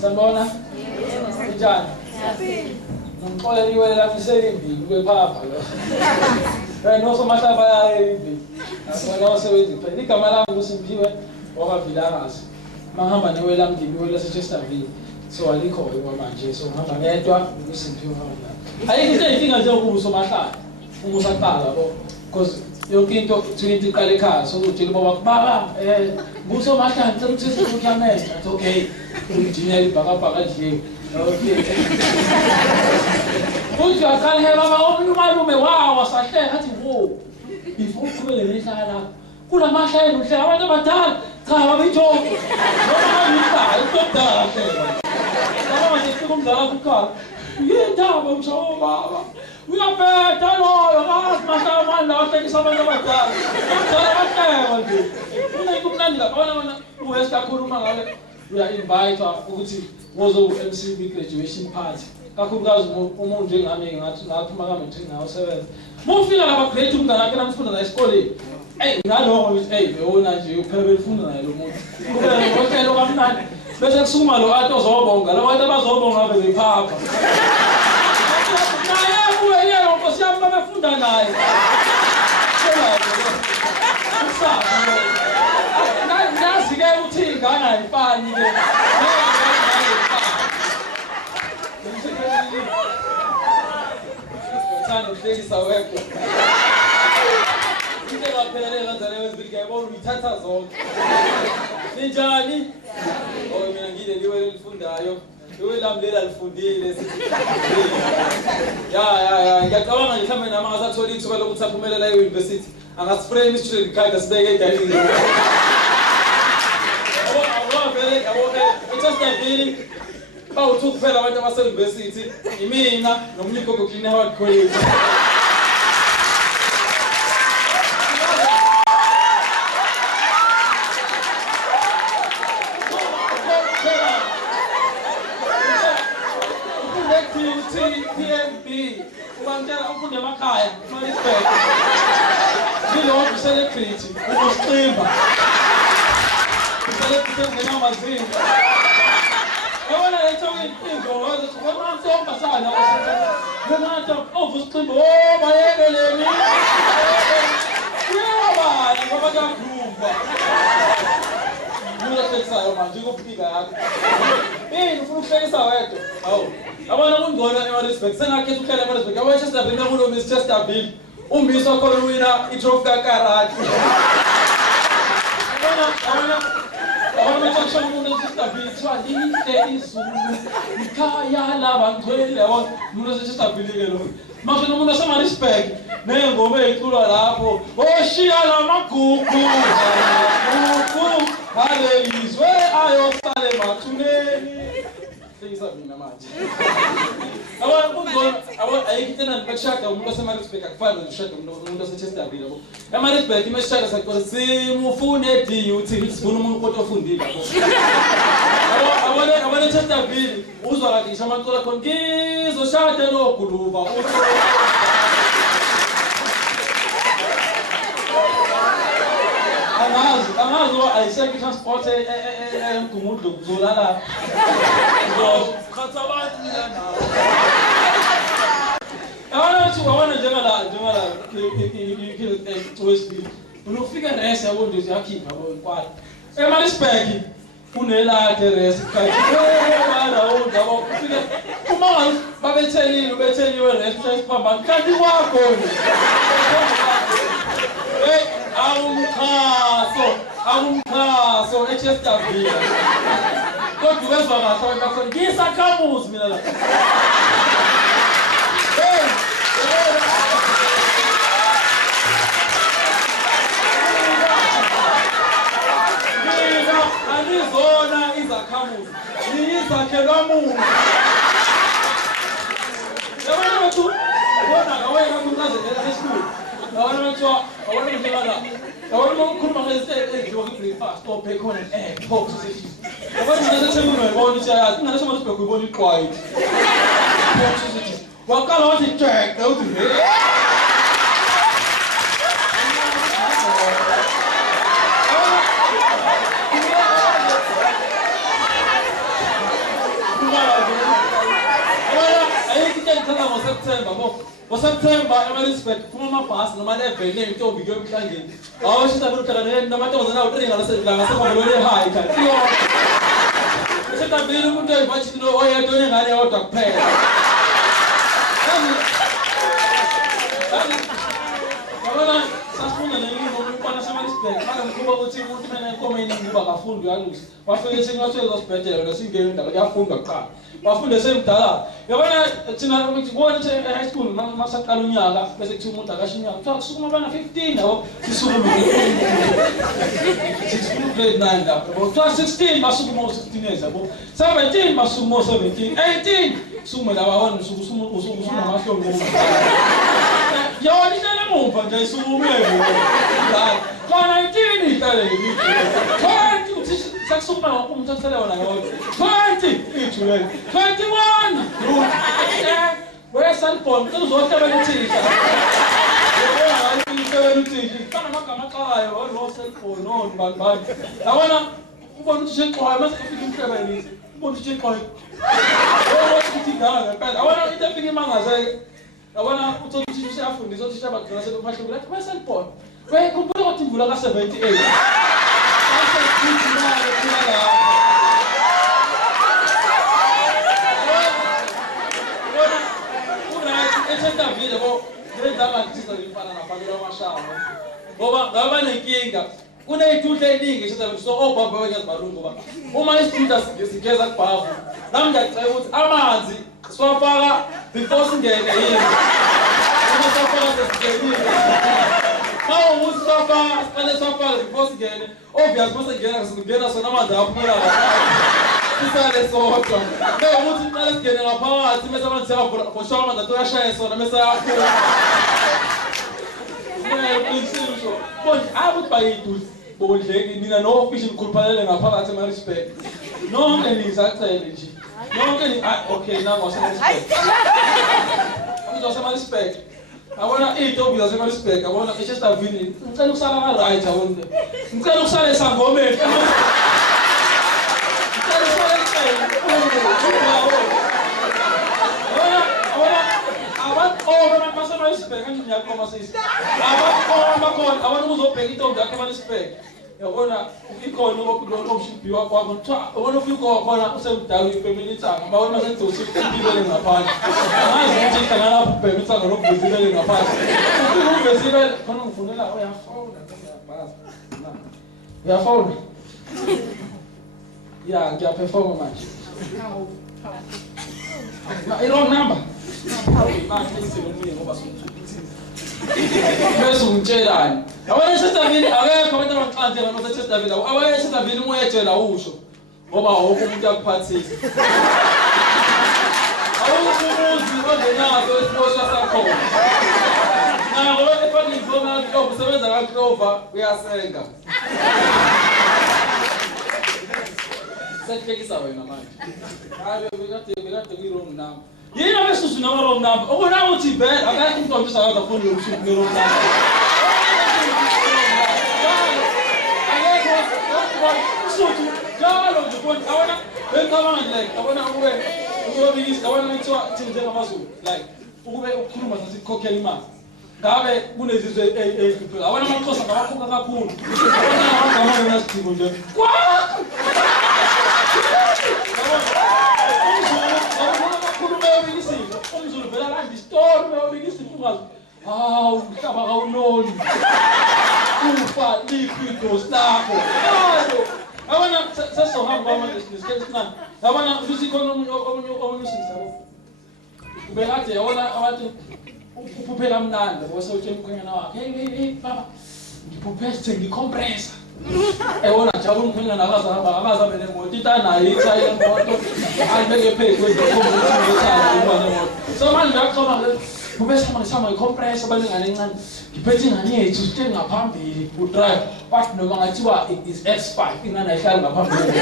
Sanibona? Njani? Ngixolela iwele lami selimbili kwephapha lo. Nosomahlaba yayimbili. Ngibona wasebenza iphela. Igama lami uSimphiwe wakwaVilakazi. Mangihamba newele lami ngibiwe laseChesterville. So alikho manje. So ngihamba ngedwa uSimphiwe ngihamba. Ayikho into eyinkinga nje ukubusomahlala. Umusaqala bo. Because yonke into ithi iqala ekhaya. So utshela baba ngusomahlala ngicela ukuthi ukuyamela. That's okay. Engineer ibhakabhaka nje. Okay. Futhi akhala baba umalume wasahle athi wo. Before uqhubele ngehlala lapha. Kulamahla eluhle abantu abadala cha babithoko. Noma ngidala ukudala phela. Baba manje sikumdala kuqala. Uyendaba umshawo baba. Uyaphetha loyo mahla manje wahlekisa abantu abadala. Abadala bahleka nje. Kumnandi lapha bona uwes kakhuluma ngabe uya-invite ukuthi wozo MCB graduation party. Kakhulukazi umuntu njengami ngaphuma kami ngawo 7. Mufika lapha grade umngane wakhe namfunda la esikoleni. Ngaloko yona nje uphela belifunda naye lo muntu. Kube lo kamnandi. Bese kusukuma lo athi ozobonga. Lo bantu abazobonga ngabe bephapha. Naye kuwe yena Nkosi yami babefunda naye. Nazi-ke ukuthi ingane ayifani ke. Ngithanda ukuhlekisa wedwa. Into engaphelele ngenzele wezibili ngiyabona uyithatha zonke. Ninjani? Mina ngile liwele lifundayo. Liwele lami lela lifundile sithi. Ngiyacabanga nje mhlawumbe nama ngasathola ithuba lokuthi aphumelela e-university. Angasiframe i-student card asibeke edalini. eChesterville bawuthi kuphela abantu abase-university imina nomunye ugogo Clean Howard College. PMB ubamtshela umfundi emakhaya Maritzburg. Yilokho celebrity uSimba. Celebrity ngenamazinga. Yabona letho into wazi kubona somba sana ngathi uSimba bayekeleni. Uyabala ngoba kakhumba. Uyasesayo manje ukufika yakho. Ufuna ukuhlekisa wedwa. Hawu. Abana kungcono eMaritzburg sengakhetha ukuhlala eMaritzburg. Yabo eChesterville nakulo Miss Chesterville. Umbisi wakho wina itrophy kakarati. Abana bathi umuntu eChesterville kuthiwa lihle izulu. Ikhaya laba ngcwele yabo umuntu eChesterville ke lo. Manje nomuntu eMaritzburg nengoma eyiculwa lapho. Oshiya lamagugu. Halelizwe ayosale mathuneni. Mina manje. Abo ayikitena nibashada umuntu waseMaritzburg akufani nokushada umuntu waseChesterville yabo. eMaritzburg imeshada sakho simufune DUT sifuna umuntu ofundile yabo. Abone Chesterville uzwa kathi ngisho amacula khona ngizoshada noguluba. Amazi ayiseki transport emgumudu kuzolala. Khatha abantu mina. Abona njengala Westfield. Unofika rest yabo nje yakhipha kwala. eMaritzburg kunelakhe rest kathi. Bala undaba ufike uma babetheliwe rest siphamba kanti kwakho. Awumkhaso eChesterville. Kodwa wezwa kahle abantu bakhona ngisakhamuzi mina la. Mina anizona izakhamuzi. Niyizakhelwa muntu. Yabona bathu bona ngawena kumnazela esikole. Awona bathu awona njengala. Awona ukukhuluma ngezidliwa breakfast stop ekhona talk session. Abantu nasethemuna yibona ukuthi ayazi ingane seMaritzburg uyibona iqwayi. Talk session. Wakala wathi check awuthi ngithatha ngoSeptember bo. NgoSeptember eMaritzburg kuma amabhasi noma level into video emhlangeni. Awusho ukuthi namantombazana awutringa ngasekhona high kanti. Setabile umuntu oyibathi lo oyedwa onengane yodwa kuphela. Yabona sasifunda nengibona seMaritzburg manje ngikuba ukuthi umuntu mina ekomeni ngiba kafundi yalusi. Bafike singathwe ezosibhedlela lesingene indaba yafunda kuqala. Bafunde semdala. Yabona thina ngikubona ukuthi high school masaqala unyaka bese kuthi umuntu akashinya. Kuthiwa kusukuma bana 15 yabo sisukuma. Grade 9 lapho. Kuthiwa 16 basukuma 16 years yabo. 17 basukuma 17. 18 sukuma laba wona usukuma amahlombe. Yona intana mumva nje isukume yebo. La 19 itale ngithi. 20 uthi sakusukuma wonke umuntu osele wona yodwa. 20 ithule. 21. Where cellphone uzohlebela uthisha. Yebo hayi uthisha. Kana magama xayo lo cellphone no bani. Yabona ubona ukuthi xexwayo mase efika umhlebelisi. Ubona ukuthi xexwayo. Yebo ukuthi ngaka phela. Yabona into efika imangazeke. Yabona uthi usiyafundisa ukuthi abagcina sebephahlukile athi cellphone. Khumbula ukuthi imvula ka78. Davide bo ngenzanga ngisiza ngifana nabantu bamashaba ngoba ngaba nenkinga kuneyithuhle eningi sizabe so obaba bengazibalungu ngoba uma isithuta sigeza kubhavu nami ngiyacela ukuthi amanzi siwafaka before singene yini uma sifaka sesigene hawo ukuthi siqale before singene obvious mase ngena sona amanzi aphumela Sisale sodwa. Ukuthi iqala sigene ngaphakathi bese abantu sebavula amanzi atoyashaya sona bese ayakhula. Kuyinsizwa. Bonke ukuthi bayidudi bondleki mina no fish ngikhuluphalele ngaphakathi eMaritzburg. Nonke nizacele nje. Nonke ni okay nango seMaritzburg. SeMaritzburg. Abona izinto zaseMaritzburg, abona eChesterville. Ngicela ukusala ka right abona. Ngicela ukusala esangomeni. Abantu uzobheka intombi yakhe eMaritzburg. Yabona ikhona okushipiwa kwakho. Ubona ufika khona usemdala ifamily itsanga. Bawona sendosi impilo ngaphandle. Ngazi ukuthi ihlangana lapho ubheka itsanga lokuvuzibele ngaphandle. Ukuvuzibele khona ngifunela uyafona ngiyabhaza. Uyafona? Yeah, ngiyaperforma manje. Wrong number. Bese ungitshelani. Abanye Chesterville akekho abantu abanxanthela no Chesterville. Abanye Chesterville umuyetshela usho ngoba wonke umuntu akuphathisa. Awukho umuzi ongenazo isiposha sakho. Ngoba efani ngizona lapho usebenza ka Clover uyasenga. Sekufekisa wena manje. Hayi bekade kwi-wrong number. Yini abesusu noma wrong number? Ukuna uthi bad akakho umuntu omsakaza phone yokusuku ne-wrong number. Akekho usuku njalo nje phone awona becabanga like awona ubekisa awona kuthiwa thina njengamaZulu like ukube ukukhuluma sasikhokhela imali. Ngabe kunezizwe eziphela. Awona amaXhosa ngabakhokha kakhulu. Awona amagama nasidingo nje. Umzulu vela la ngistori bewabikisa imfungazo. Hawu mhlaba kawunoni. Ufa lifido sakho. Hayo. Abana sesohamba manje nesikhathi sinani. Abana futhi khona omunye usizabo. Ubekade yabona abantu uphuphe kamnandi bose utshela umkhwenyana wakhe. Hey baba. Ngiphuphe ngicompressor. Ewona njalo umkhwenyana akazabe nemoto itanayo ithaya imoto alibeke phezu kwezokuthi so manje ngiyaqoma kubese manje ngicompressor balingane encane ngiphethe ingane yethu sithe ngaphambili udrive but noma ngathiwa is X5 ingane ayihlala ngaphambili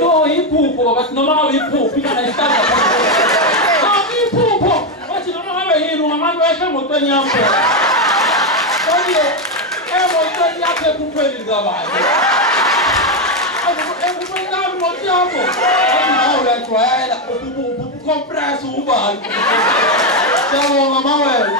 no iphupho bathi noma ngabe iphupho ingane ayihlala ngaphambili iphupho bathi noma ngabe yini ungamantu ayehla ngotweni yakho Emotweni yakhe kuphelile kabanzi. Ekuphelile moto yakho. Awuyajwayela compressa ubani. Siyabonga mawele.